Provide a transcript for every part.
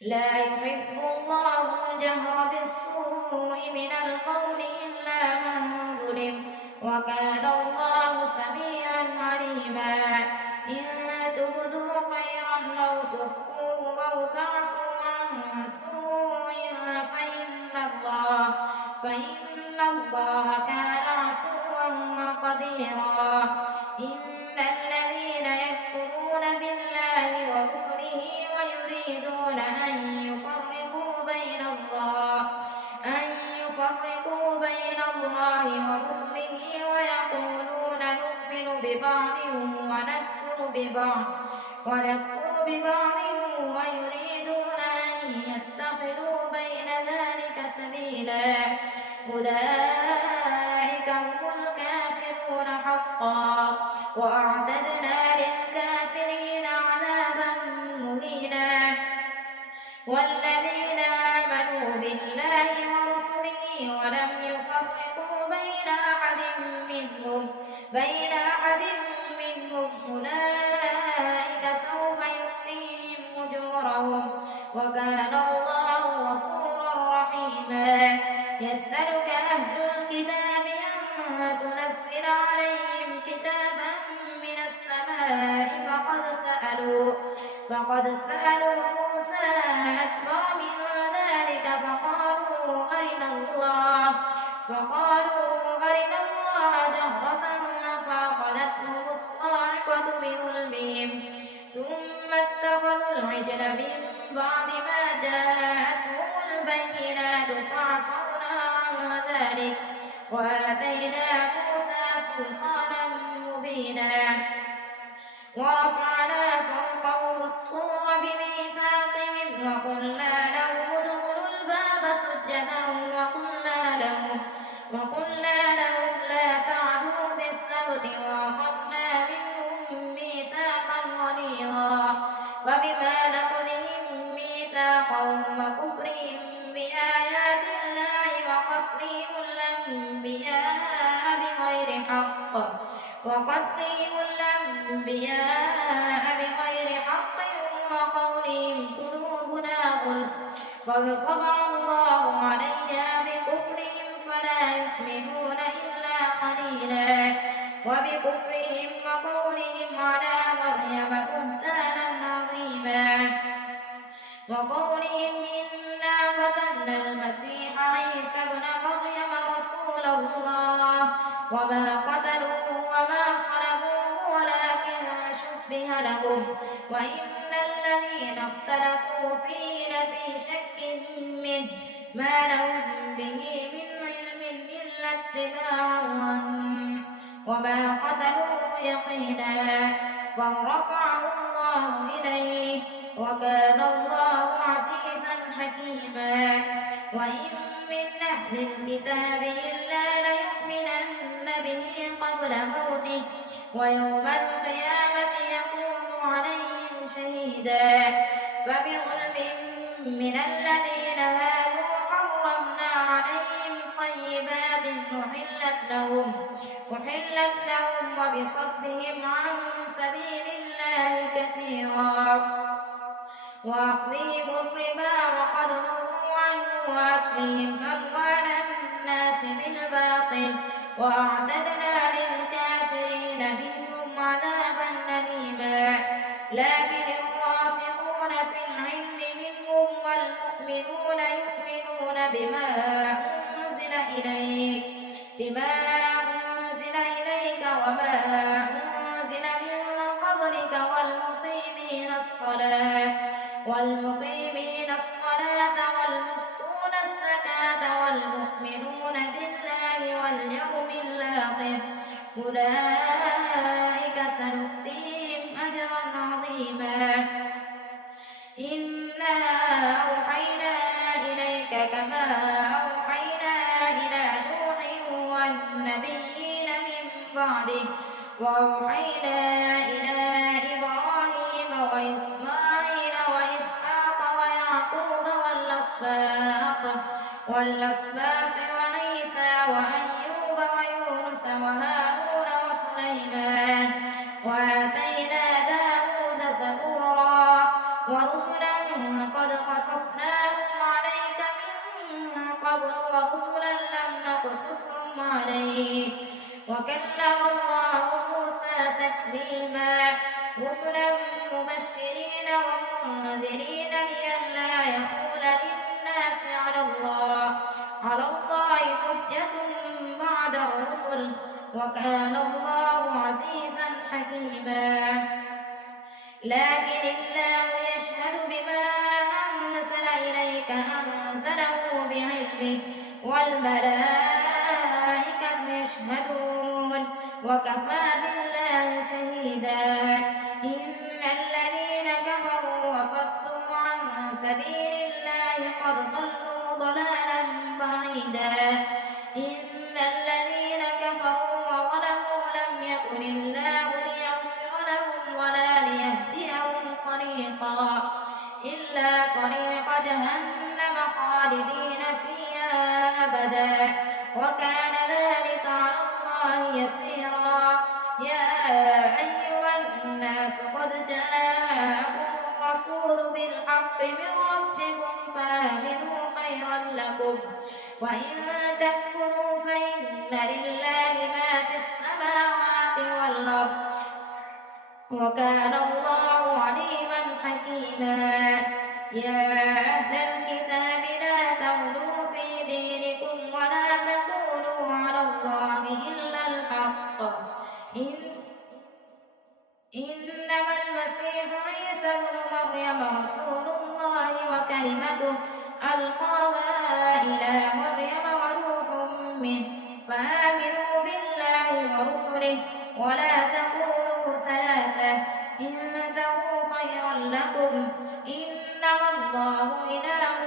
لا يحب الله الجهر بالسوء من القول إلا من ظلم، وكان الله سميعا عليما. إن تبدوا خيرا أو تخفوه أو تعفوا عن سوء فإن الله كان عفوا قديرا. إن الذين يكفرون بالله ورسله ويريدون أن يفرقوا بين الله ورسله ويقولون نؤمن ببعض ونكفر ببعض ويريدون أن يتخذوا بين ذلك سبيلا. أولئك هم الكافرون حقا، وأعتدنا للكافرين عذابا مهينا. والذين آمنوا بالله ورسله ولم يفرقوا بين أحد منهم أولئك سوف يؤتيهم أجورهم، وكان الله غفورا رحيما. يسألك أهل الكتاب أن تنزل عليهم كتابا من السماء فقد سألوا موسى أكبر من ذلك فقالوا أرنا الله جهرة فأخذتهم الصاعقة بظلمهم، ثم اتخذوا العجل من بعد ما جاءتهم البينات فعفونا عن ذلك وآتينا موسى سلطانا مبينا. ورفعنا فوقهم الطور بميثاقهم وقلنا لهم ادخلوا الباب سجدا وقلنا لهم لا تعدوا في السبت وأخذنا منهم ميثاقا غليظا. فبما نقضهم ميثاقهم وكفرهم بآيات الله وقتلهم الأنبياء بغير حق وقولهم قلوبنا غلف بل طبع الله عليها بكفرهم فلا يؤمنون إلا قليلا. وبكفرهم وقولهم على مريم بهتانا عظيما، وقولهم إنا قتلنا المسيح عيسى ابن مريم رسول الله وما قتلوه وما صلبوه ولكن شبه لهم، وإن الذين اختلفوا فيه لفي شك منه ما لهم به من علم إلا اتباع الظن، وما قتلوه يقينا بل رفعه الله إليه وكان الله عزيزا حكيما. وإن من أهل الكتاب إلا ليؤمنن به قبل موته ويوم القيامة يكون عليهم شهيدا. فبظلم من الذين هادوا حرمنا عليهم طيبات أحلت لهم وبصدهم عن سبيل الله كثيرا، وأخذهم الربا وقد نهوا عنه وأكلهم أموال الناس بالباطل وأعتدنا للكافرين منهم عذابا أليما. لكن الراسخون في العلم منهم والمؤمنون يؤمنون بما أنزل إليك وما أنزل من قبلك والمقيمين الصلاة والمؤتون الزكاة والمؤمنون بالله واليوم الآخر أولئك سنؤتيهم أجرا عظيما. إنا أوحينا إليك كما أوحينا إلى نوح والنبيين من بعده وأوحينا إلى إبراهيم وإسماعيل وإسحاق ويعقوب والأسباط وعيسى وأيوب ويونس وهارون وسليمان وآتينا داود زبورا ورسلا قد قصصناهم عليك من قبل ورسلا لم نقصصهم عليك وكلم الله موسى تكليما رسلا مبشرين ومنذرين لئلا يكون للناس على الله حجة بعد الرسل وكان الله عزيزا حكيما لكن الله يشهد بما أنزل إليك أنزله بعلمه والملائكة يشهدون وكفى بالله شهيدا إن الذين كفروا وصدوا عن سبيل الله قد ضلوا ضلالا بعيدا إن الذين كفروا وظلموا لم يكن الله ليغفر لهم ولا ليهديهم طريقا إلا طريق جهنم خالدين فيها أبدا وكان ذلك على الله يسيرا يا أيها الناس قد جاءكم الرسول بالحق من ربكم فآمنوا خيرا لكم وإن تكفروا فإن لله ما في السماوات والأرض وكان الله عليما حكيما يا أهل الكتاب لا تغلوا في دينكم ولا تقولوا على الله إلا الحق إنما المسيح عيسى ابن مريم رسول الله وكلمته ألقاها إلى مريم وروح منه فآمنوا بالله ورسله ولا تقولوا ثلاثة انتهوا خيرا لكم إنما الله إله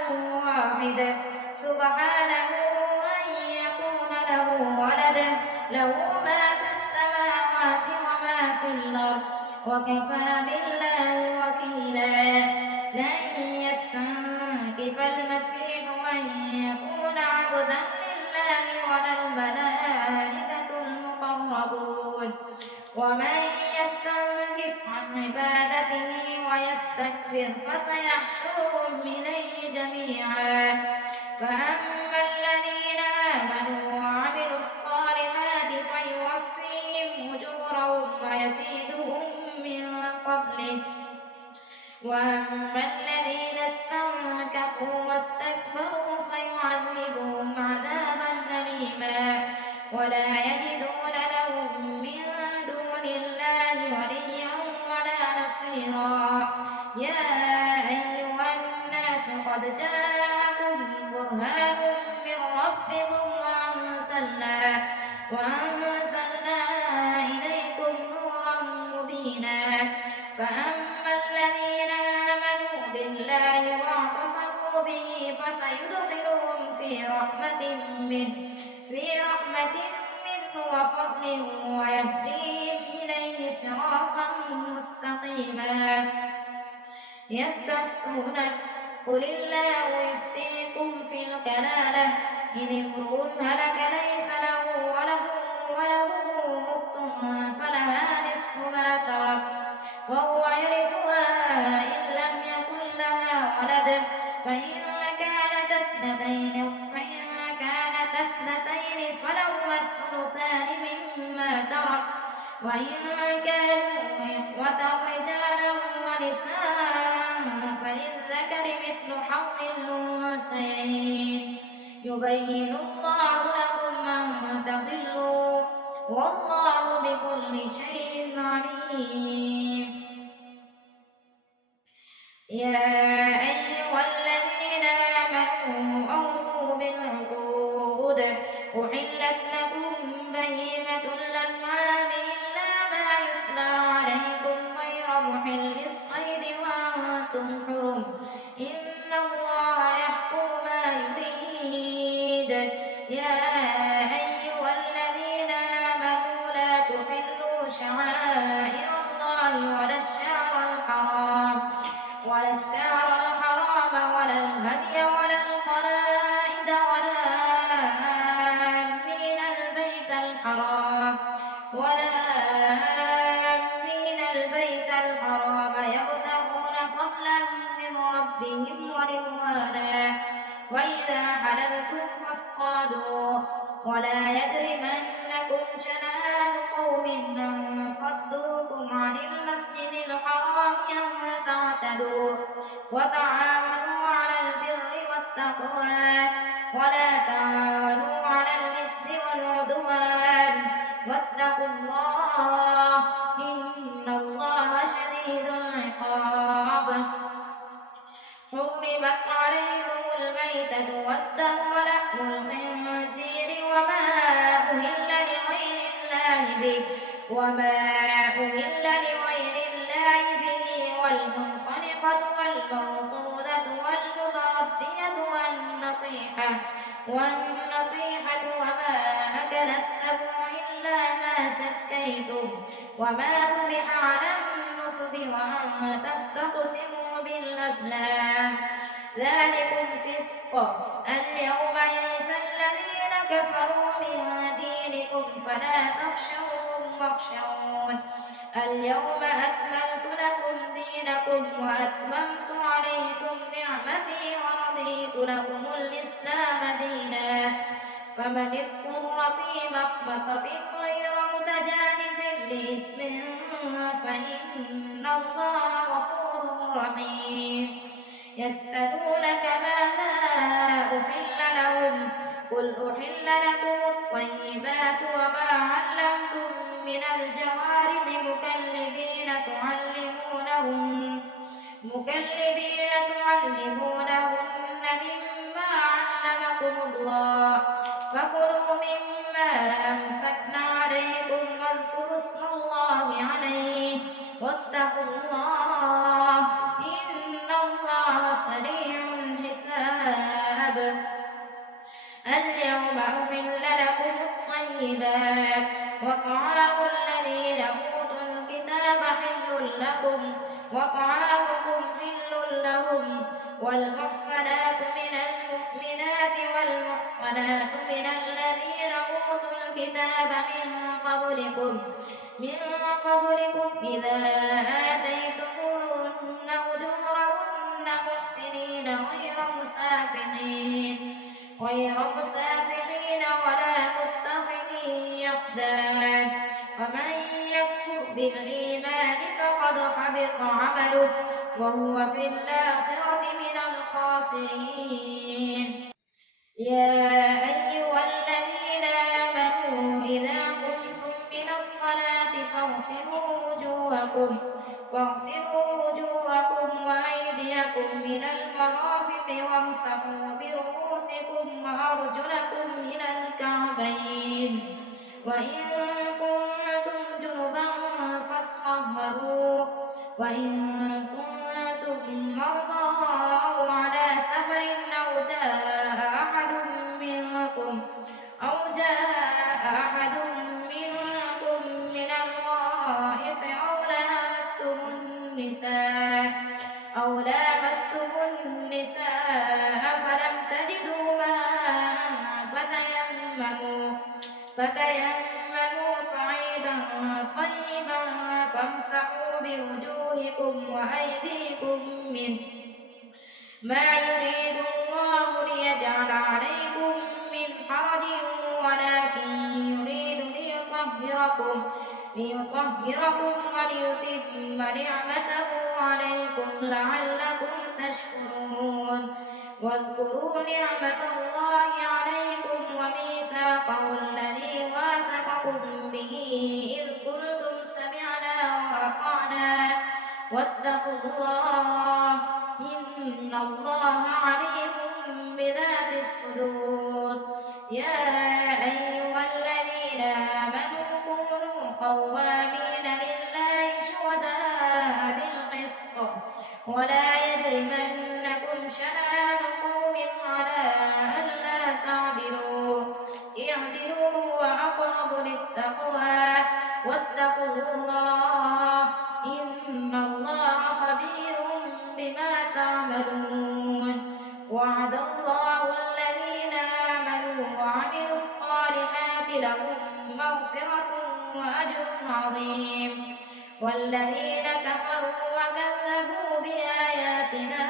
واحد سبحانه أن يكون له ولد له ما في السماوات وما في الأرض وكفى بالله وكيلا لن يستنكف المسيح أن يكون عبدا لله ولا الملائكة المقربون ومن يستنكف عن عبادته ويستكبر فسيحشرهم إليه جميعا فأما الذين آمنوا وعملوا الصالحات فيوفيهم أجورهم ويزيدهم من فضله وأما الذين استنكفوا واستكبروا فيعذبهم عذابا أليما ولا يجدون لهم من دون الله وليا ولا نصيرا يا أيها الناس قد جاءكم برهان من ربكم وأنزلنا إليكم نورا مبينا فأما الذين آمنوا بالله واعتصموا به فسيدخلهم في رحمة منه وفضل ويهديهم إليه صراطا مستقيما يستفتونك قل الله يفتيكم في الكلالة إن امرؤ هلك ليس له ولد وله أخت فلها نصف ما ترك وهو يرثها إن لم يكن لها ولد فإن كانت اثنتين فلهما الثلثان مما ترك وإن كانوا إخوة رجالا ونساء فللذكر مثل حظ الأنثيين يبين الله لكم أن تضلوا والله بكل شيء عليم يا أيها الذين آمنوا أوفوا بالعقود أحلت لكم بهيمة الأنعام إلا ما يتلى عليكم غير محل الصيد وأنتم حرم إن الله يحكم ما يريد يا أيها الذين آمنوا لا تحلوا شعائر الله ولا الشهر الحرام ربهم ورضوانا وإذا حللتم فاصطادوا ولا يجرمنكم شنآن قوم أن صدوكم عن المسجد الحرام أن تعتدوا وتعاونوا على البر والتقوى ولا تعاونوا على الإثم والعدوان واتقوا الله إن الله شديد العقاب. حرمت عليكم الميتة والدم ولحم الخنزير وما أهل لغير الله به والمنخنقة والموقوذة والمتردية والنطيحة وما أكل السبع إلا ما سكيتم وما ذبح على النصب وأن تستقسموا بالأزلام ذلكم فسق. اليوم يئس الذين كفروا من دينكم فلا تخشوهم واخشون اليوم أكملت لكم دينكم وأتممت عليكم نعمتي ورضيت لكم الإسلام دينا فمن اضطر في مخمصة غير متجانف لإثم فإن الله غفور رحيم. يسألونك ماذا أحل لهم قل أحل لكم الطيبات وما علمتم من الجوارح مكلبين تعلمونهن مما علمكم الله فكلوا مما أمسكن عليكم واذكروا اسم الله عليه واتقوا الله إن الله سريع الحساب. اليوم أحل لكم الطيبات وطعام الذين أوتوا الكتاب حل لكم وطعامكم حل لهم والمحصنات من المؤمنات والمحصنات من الذين أوتوا الكتاب من قبلكم إذا آتيتموهن أجورهن محسنين غير مسافحين ولا متخذي أخدان ومن يكفر بالإيمان فقد حبط عمله وهو في الآخرة من الخاسرين. يا أيها الذين آمنوا إذا قمتم إلى الصلاة فاغسلوا وجوهكم وأيديكم إلى المرافق وامسحوا برؤوسكم وأرجلكم إلى الكعبين وإن كنتم جنبا فاطهروا وإن كنتم مرضى أو على سفر أو جاء أحد منكم من الغائط أو لامستم النساء فلم تجدوا ماء فتيمموا صعيدا طيبا فامسحوا بوجوهكم وأيديكم منه ما يريد الله ليجعل عليكم من حرج ولكن يريد ليطهركم وليتم نعمته عليكم لعلكم تشكرون. واذكروا نعمة الله عليكم وميثاقه الذي واثقكم به إذ قلتم سمعنا وأطعنا واتقوا الله إن الله عليم بذات الصدور. يا أيها الذين آمنوا كونوا قوامين لله شهداء بالقسط ولا يجرمنكم شنآن قوم على ألا تعدلوا اعدلوا هو أقرب للتقوى واتقوا الله إن الله خبير بما تعملون. وعد الله الذين آمنوا وعملوا الصالحات لهم مغفرة وأجر عظيم والذين كفروا وكذبوا بآياتنا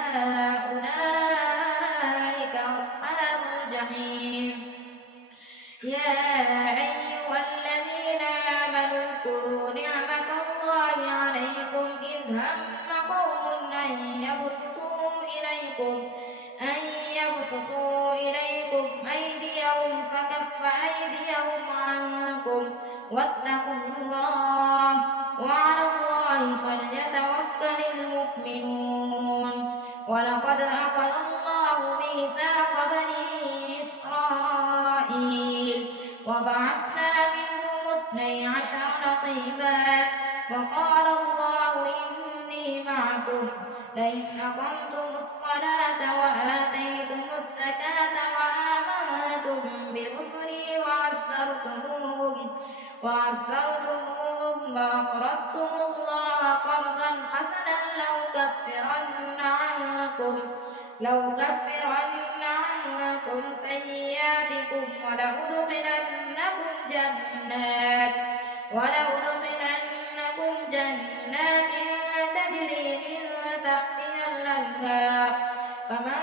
إليكم أيديهم فكف أيديهم عنكم واتقوا الله وعلى الله فليتوكل المؤمنون. ولقد أخذ الله ميثاق بني إسرائيل وبعثنا منهم 12 نقيبا وقال الله إني معكم لئن أقمتم الصلاة وآتيتم الزكاة وآمنتم برسلي وعزرتموهم وأقرضتم الله قرضا حسنا لأكفرن عنكم سيئاتكم ولأدخلنكم جنات تجري من تحتها الأنهار فمن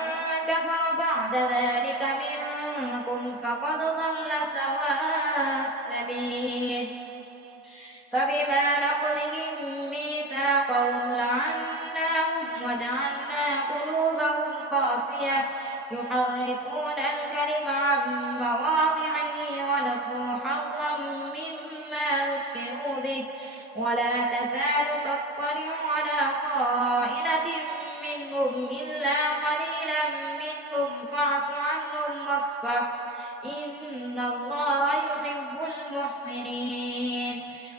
كفر بعد ذلك منكم فقد ضل سواء السبيل. فبما نقضهم ميثاقهم لعناهم وجعلنا قلوبهم قاسية يحرفون الكلم عن مواضعه ونسوا حظا مما ذكروا به ولا تزال تطلع على خائنة منهم إلا قليلا منهم فاعف عنهم واصفح إن الله يحب المحسنين.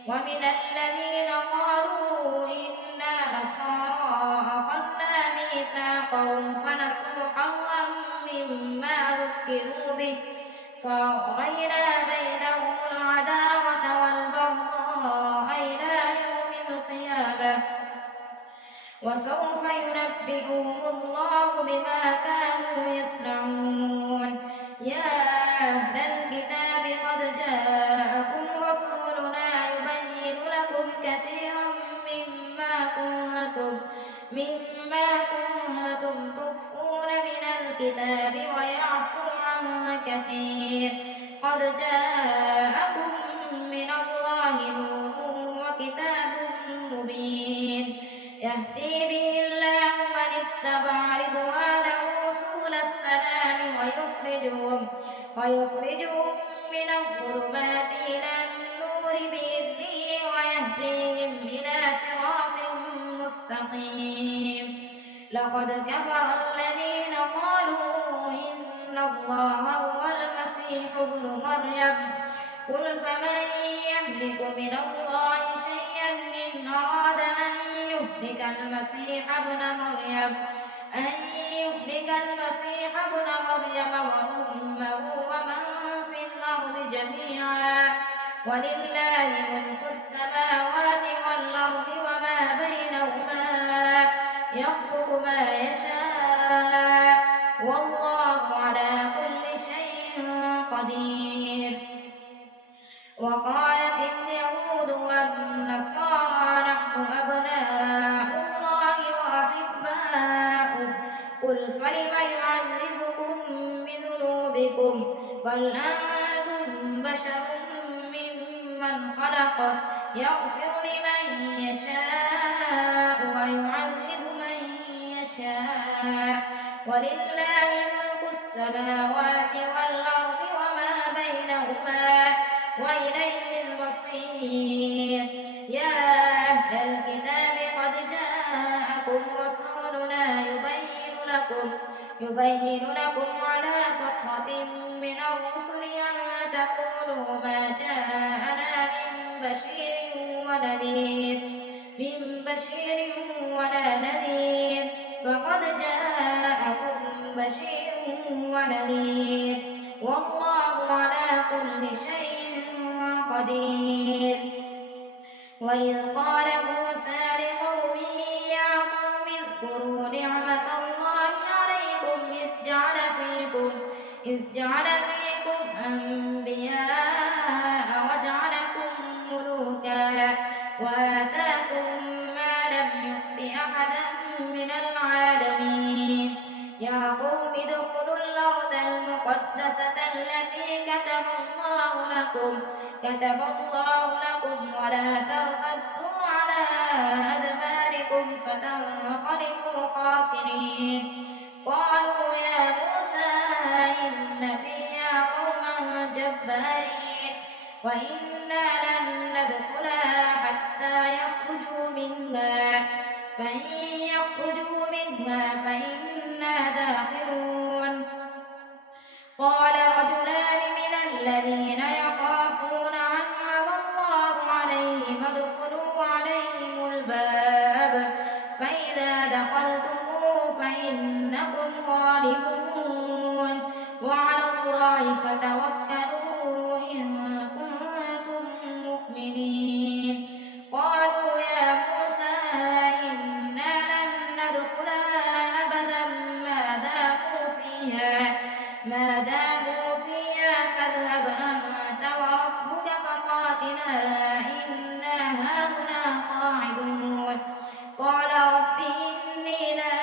ومن الذين قالوا إنا نصارى أخذنا ميثاقهم فنسوا حظا مما ذكروا به فأغرينا بينهم العداوة والبغضاء إلى يوم القيامة وسوف ينبئهم الله بما كانوا يصنعون. يا أهل الكتاب قد جاءكم رسولنا يبين لكم كثيرا مما كنتم تخفون من الكتاب ويعفو عن كثير قد جاءكم من الله نور وكتاب مبين يهدي به الله من اتبع رضوانه سبل السلام ويخرجهم من الظلمات إلى النور بإذنه ويهديهم إلى صراط مستقيم. لقد كفر الذين قالوا إن الله هو المسيح ابن مريم قل فمن يملك من الله شيئا إن أراد أن يهلك المسيح ابن مريم وأمه ومن في الأرض جميعا ولله ملك السماوات والأرض وما بينهما يخلق ما يشاء والله على كل شيء قدير. وقالت اليهود والنصارى نحن أبناء الله وأحباؤه قل فلم يعذبكم بذنوبكم بل أنتم بشر ممن خلق يغفر لمن يشاء ويعذب من يشاء ولله ملك السماوات والأرض وما بينهما وإليه المصير. يا أهل الكتاب قد جاءكم رسولنا يبين لكم على فترة من الرسل أن تقولوا ما جاءنا من بشير ولا نذير فقد جاءكم بشير ونذير والله على كل شيء قدير. وإذ قال موسى لقومه يا قوم اذكروا نعمة الله عليكم إذ جعل فيكم أنبياء وجعلكم ملوكا وآتاكم ما لم يؤت أحدا من العالمين. يا قوم ادخلوا الأرض المقدسة التي كتب الله لكم ولا ترتدوا على أدباركم فتنقلبوا خاسرين. غالبون وعلى الله فتوكلوا إن كنتم مؤمنين قالوا يا موسى إنا لن ندخلها أبدا ما داموا فيها فاذهب أنت وربك فقاتلا إنا هاهنا قاعدون قال رب إني لا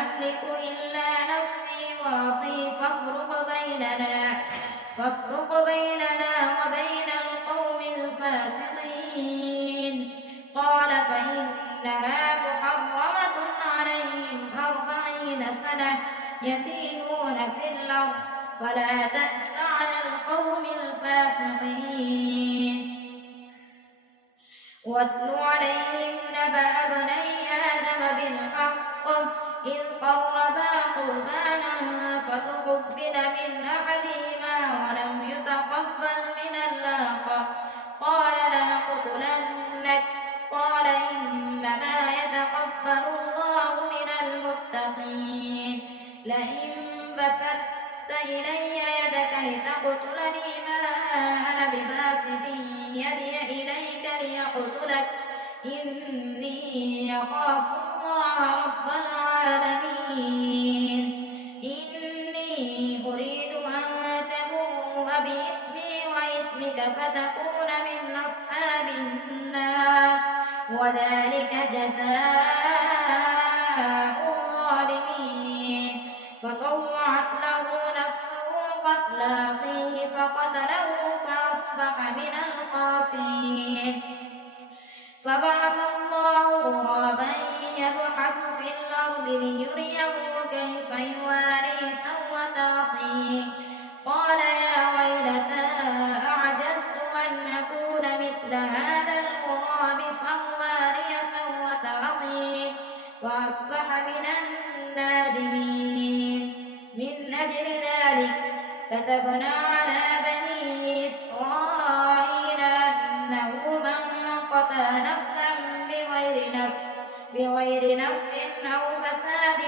أملك إلا نفسي وأخي فافرق بيننا وبين القوم الفاسقين قال فإنها محرمة عليهم 40 سنة يتيهون في الأرض فلا تأس على القوم الفاسقين واتل عليهم نبأ ابني آدم بالحق إذ قربا قربانا فتقبل من أحدهما ولم يتقبل من الآخر قال لأقتلنك قال إنما يتقبل الله من المتقين لئن بسطت إلي يدك لتقتلني ما أنا بباسط يدي إليك ليقتلك إني أخاف الله رب العالمين إني أريد أن تبوء بإثمي وإثمك فتكون من أصحاب النار وذلك جزاء الظالمين فطوعت له نفسه قتل أخيه فقتله فأصبح من الخاسرين فبعث الله غرابا يبحث في الأرض ليريه كيف يواري سوءة أخيه قال يا ويلتى أعجزت أن أكون مثل هذا الغراب فأواري سوءة أخيه فأصبح من النادمين من أجل ذلك كتبنا على بني إسرائيل أنه من قتل نفسا بغير نفس أو فساد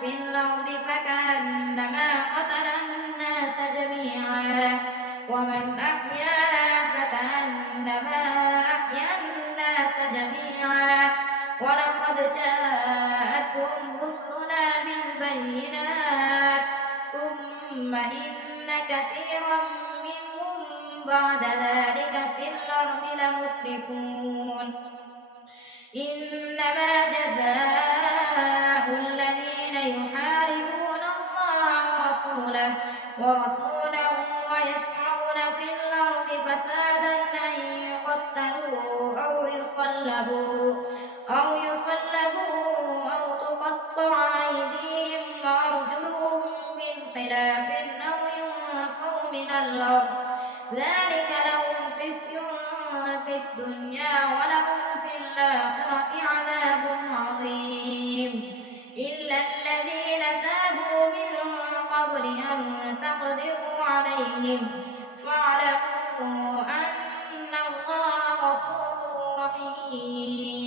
في الأرض فكأنما قتل الناس جميعا ومن أحياها فكأنما أحيا الناس جميعا ولقد جاءتهم رسلنا بالبينات ثم إن كثيرا منهم بعد ذلك في الأرض لمسرفون إنما جزاء الذين يحاربون الله ورسوله ويسعون في الأرض فسادا أن يقتلوا أو يصلبوا أو تقطع أيديهم وأرجلهم من خلاف أو ينفوا من الأرض ذلك لهم خزي في الدنيا ولهم في الآخرة عذاب عظيم إلا الذين تابوا من قبل أن تقدروا عليهم فاعلموا أن الله غفور رحيم